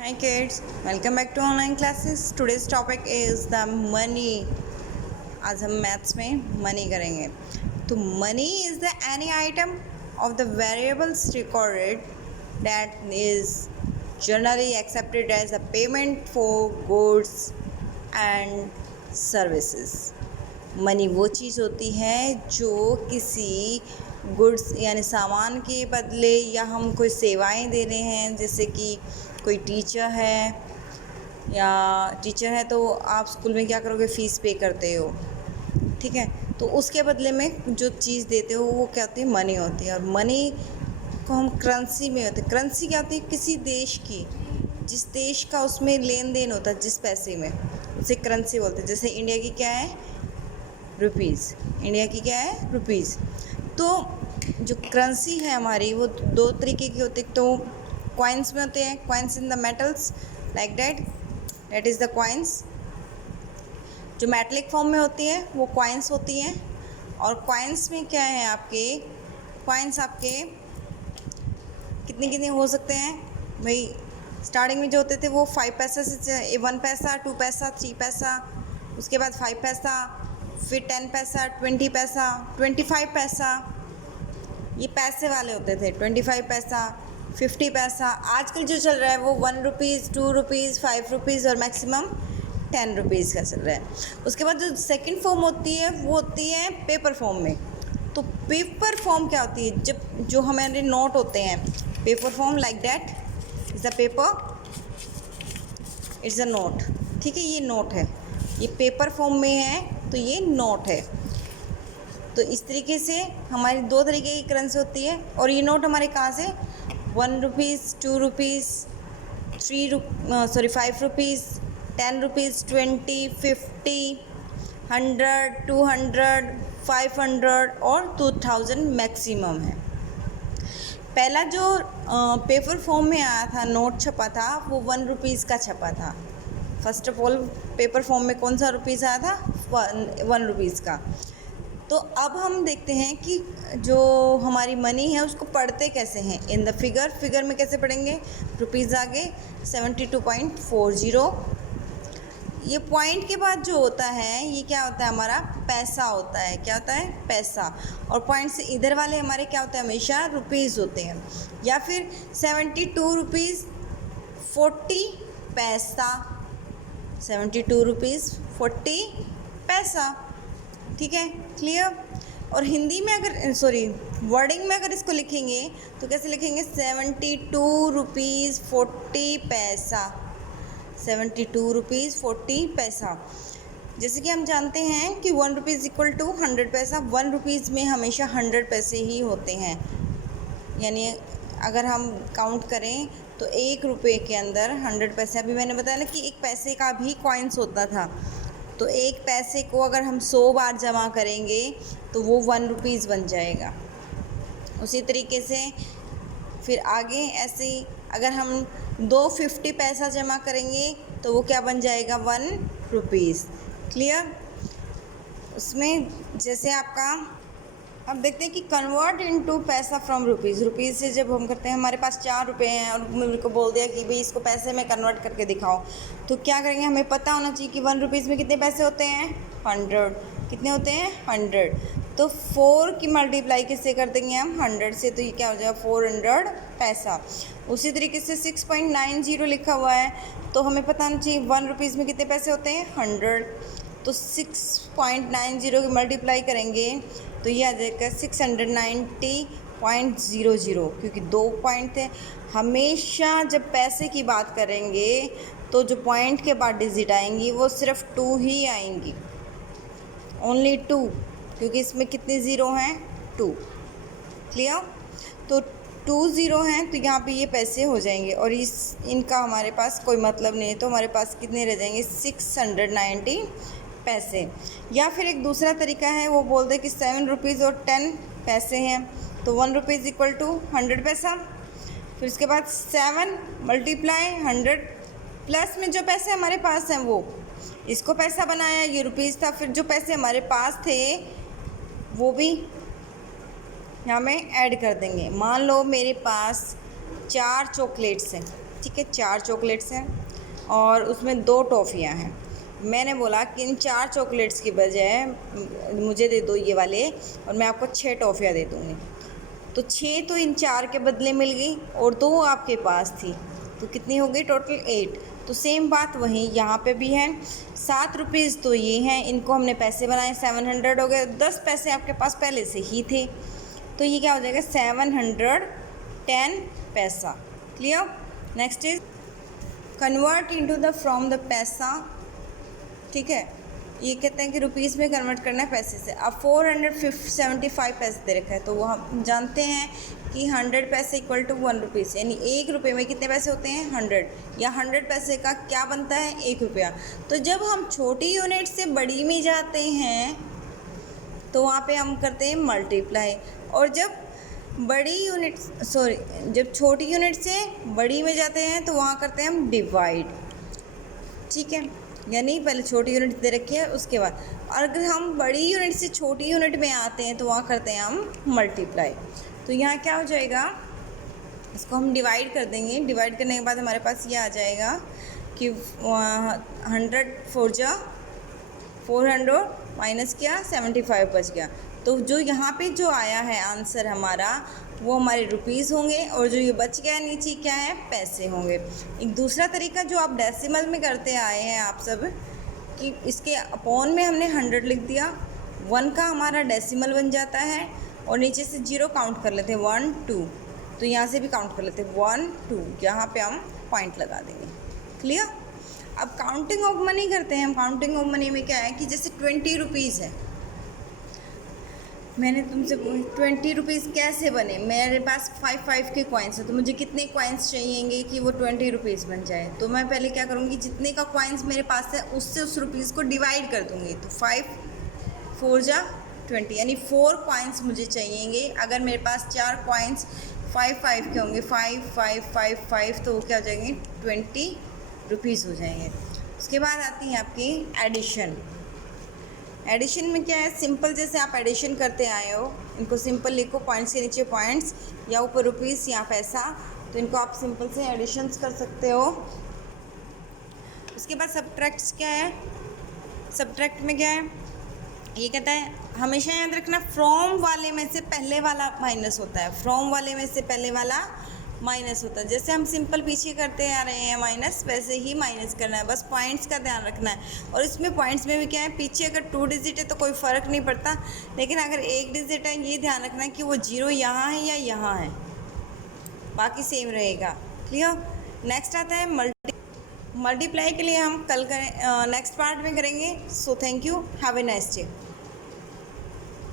Hi kids, welcome back to online classes. Today's topic is the money. आज हम maths में money करेंगे. तो money is the any item of the variables recorded that is generally accepted as a payment for goods and services. Money वो चीज़ होती है जो किसी गुड्स यानी सामान के बदले या हम कोई सेवाएं दे रहे हैं, जैसे कि कोई टीचर है तो आप स्कूल में क्या करोगे, फ़ीस पे करते हो, ठीक है. तो उसके बदले में जो चीज़ देते हो वो क्या होती है, मनी होती है. और मनी को हम करेंसी में होते हैं. करेंसी क्या होती है, किसी देश की, जिस देश का उसमें लेन देन होता है जिस पैसे में, उसे करेंसी बोलते हैं. जैसे इंडिया की क्या है, रुपीज़. इंडिया की क्या है, रुपीज़. तो जो करेंसी है हमारी वो दो तरीके की होती है. तो कॉइन्स में होते हैं, coins in the metals like that is the coins. जो मेटलिक फॉर्म में होती है वो कॉइन्स होती हैं. और कॉइन्स में क्या है, आपके कॉइन्स आपके कितने हो सकते हैं भाई. स्टार्टिंग में जो होते थे वो 5 पैसा से 1 पैसा, 2 पैसा, 3 पैसा, उसके बाद 5 पैसा, फिर 10 पैसा, 20 पैसा, 25 पैसा. ये पैसे वाले होते थे. 25 पैसा, 50 पैसा. आजकल जो चल रहा है वो 1 रुपीज़, 2 रुपीज़, 5 रुपीज़ और मैक्सिमम 10 रुपीज़ का चल रहा है. उसके बाद जो सेकंड फॉर्म होती है वो होती है पेपर फॉर्म में. तो पेपर फॉर्म क्या होती है, जब जो हमारे नोट होते हैं, paper form like that is the paper, it's a note, ठीक है. ये नोट है, ये पेपर फॉर्म में है तो ये नोट है. तो इस तरीके से हमारी दो तरीके की करेंसी होती है. और ये नोट हमारे कहाँ से, 1 रुपीज़, 2 रुपीज़, 5 रुपीज़, 10 रुपीज़, 20, 50, 100, 200, 500 और 2000 मैक्सिमम है. पहला जो पेपर फॉर्म में आया था, नोट छपा था, वो 1 रुपीज़ का छपा था. First of all paper form में कौन सा रुपीज़ आया था, 1 रुपीज़ का. तो अब हम देखते हैं कि जो हमारी मनी है उसको पढ़ते कैसे हैं. इन द फिगर में कैसे पढ़ेंगे, रुपीज़ आगे 72.40. ये पॉइंट के बाद जो होता है ये क्या होता है, हमारा पैसा होता है. क्या होता है, पैसा. और पॉइंट से इधर वाले हमारे क्या होते हैं, हमेशा रुपीज़ होते हैं. या फिर 72 रुपीज़ 40 पैसा, 72 रुपीज़ 40 पैसा, ठीक है, क्लियर. और हिंदी में अगर वर्डिंग में अगर इसको लिखेंगे तो कैसे लिखेंगे, 72 रुपीज़ 40 पैसा, 72 रुपीज़ 40 पैसा. जैसे कि हम जानते हैं कि 1 रुपीज़ इक्वल टू 100 पैसा. 1 रुपीज़ में हमेशा 100 पैसे ही होते हैं. यानी अगर हम काउंट करें तो 1 रुपये के अंदर 100 पैसे. अभी मैंने बताया ना कि 1 पैसे का भी कॉइन्स होता था. तो 1 पैसे को अगर हम 100 बार जमा करेंगे तो वो 1 रुपीज़ बन जाएगा. उसी तरीके से फिर आगे ऐसे ही अगर हम 250 पैसा जमा करेंगे तो वो क्या बन जाएगा, 1 रुपीज़. क्लियर. उसमें जैसे आपका अब देखते हैं कि कन्वर्ट इनटू पैसा फ्रॉम रुपीज़. रुपीज़ से जब हम करते हैं, हमारे पास 4 रुपये हैं और मेरे को बोल दिया कि भाई इसको पैसे में कन्वर्ट करके दिखाओ, तो क्या करेंगे, हमें पता होना चाहिए कि 1 रुपीज़ में कितने पैसे होते हैं, 100. कितने होते हैं, 100. तो 4 की मल्टीप्लाई किससे कर देंगे हम, 100 से. तो ये क्या हो जाएगा, 400 पैसा. उसी तरीके से 6.90 लिखा हुआ है तो हमें पता होना चाहिए 1 रुपीज़ में कितने पैसे होते हैं, 100. तो 6.90 की मल्टीप्लाई करेंगे तो ये आ जाएगा 690.00, क्योंकि 2 पॉइंट थे. हमेशा जब पैसे की बात करेंगे तो जो पॉइंट के बाद डिजिट आएंगी वो सिर्फ 2 ही आएंगी, ओनली 2, क्योंकि इसमें कितने ज़ीरो हैं, 2. क्लियर. तो 2 ज़ीरो हैं तो यहाँ पे ये पैसे हो जाएंगे और इनका हमारे पास कोई मतलब नहीं है. तो हमारे पास कितने रह जाएंगे, 690 पैसे. या फिर एक दूसरा तरीका है, वो बोल दे कि 7 रुपीज़ और 10 पैसे हैं तो 1 रुपीज़ इक्वल टू 100 पैसा. फिर उसके बाद 7 मल्टीप्लाई 100 प्लस में जो पैसे हमारे पास हैं वो इसको पैसा बनाया, ये रुपीज़ था. फिर जो पैसे हमारे पास थे वो भी यहाँ में ऐड कर देंगे. मान लो मेरे पास 4 चॉकलेट्स हैं, ठीक है, 4 चॉकलेट्स हैं और उसमें 2 टॉफ़ियाँ हैं। मैंने बोला कि इन 4 चॉकलेट्स की बजाय मुझे दे दो ये वाले और मैं आपको 6 टॉफ़ियाँ दे दूँगी। तो 6 तो इन 4 के बदले मिल गई और 2 आपके पास थी, तो कितनी हो गई टोटल 8। तो सेम बात वहीं यहाँ पे भी है। 7 रुपीज़ तो ये हैं, इनको हमने पैसे बनाए 700 हो गए, 10 पैसे आपके पास पहले से ही थे, तो ये क्या हो जाएगा 710 पैसा। Clear. Next is convert into the from the पैसा। ठीक है, ये कहते हैं कि रुपीज़ में कन्वर्ट करना है पैसे से। अब 475 पैसे दे रखा है, तो वो हम जानते हैं कि 100 पैसे इक्वल टू 1 रुपीज़, यानी 1 रुपये में कितने पैसे होते हैं 100, या 100 पैसे का क्या बनता है 1 रुपया। तो जब हम छोटी यूनिट से बड़ी में जाते हैं तो वहाँ पे हम करते हैं मल्टीप्लाई, और जब जब छोटी यूनिट से बड़ी में जाते हैं तो वहाँ करते हैं हम डिवाइड। ठीक है, यानी पहले छोटी यूनिट दे रखी है उसके बाद, और अगर हम बड़ी यूनिट से छोटी यूनिट में आते हैं तो वहाँ करते हैं हम मल्टीप्लाई। तो यहाँ क्या हो जाएगा, इसको हम डिवाइड कर देंगे। डिवाइड करने के बाद हमारे पास ये आ जाएगा कि 100 4 जा 400 माइनस किया 75 बच गया। तो जो यहाँ पे जो आया है आंसर हमारा वो हमारे रुपीज़ होंगे, और जो ये बच गया नीचे क्या है पैसे होंगे। एक दूसरा तरीका जो आप डेसिमल में करते आए हैं आप सब, कि इसके अपॉन में हमने 100 लिख दिया, 1 का हमारा डेसिमल बन जाता है और नीचे से 0 काउंट कर लेते हैं 1 2, तो यहाँ से भी काउंट कर लेते हैं 1 2, यहाँ पे हम पॉइंट लगा देंगे। क्लियर। अब काउंटिंग ऑफ मनी करते हैं हम। काउंटिंग ऑफ मनी में क्या है कि जैसे 20 रुपीज़ है, मैंने तुमसे 20 रुपीज़ कैसे बने, मेरे पास 5 के कॉइन्स है, तो मुझे कितने कॉइन्स चाहिएंगे कि वो 20 रुपीज़ बन जाए। तो मैं पहले क्या करूँगी, जितने का कॉइन्स मेरे पास है उससे उस रुपीज़ को डिवाइड कर दूँगी। तो 5 4 जा 20, यानी 4 कॉइन्स मुझे चाहिएंगे। अगर मेरे पास 4 कॉइन्स 5 के होंगे, 5 5 5 5, तो वो क्या हो जाएंगे 20 रुपीज़ हो जाएंगे। उसके बाद आती है आपकी एडिशन। एडिशन में क्या है, सिंपल जैसे आप एडिशन करते आए हो, इनको सिंपल लिखो, पॉइंट्स के नीचे पॉइंट्स या ऊपर रुपीज़ या पैसा, तो इनको आप सिंपल से एडिशंस कर सकते हो। उसके बाद सब्ट्रैक्ट्स क्या है, सब्ट्रैक्ट में क्या है, ये कहता है हमेशा याद रखना फ्रॉम वाले में से पहले वाला माइनस होता है, फ्रॉम वाले में से पहले वाला माइनस होता है। जैसे हम सिंपल पीछे करते आ रहे हैं माइनस, वैसे ही माइनस करना है, बस पॉइंट्स का ध्यान रखना है। और इसमें पॉइंट्स में भी क्या है, पीछे अगर 2 डिजिट है तो कोई फ़र्क नहीं पड़ता, लेकिन अगर 1 डिजिट है ये ध्यान रखना है कि वो 0 यहाँ है या यहाँ है, बाकी सेम रहेगा। क्लियर। नेक्स्ट आता है मल्टीप्लाई के लिए हम कल करें, नेक्स्ट पार्ट में करेंगे। So thank you, have a nice day.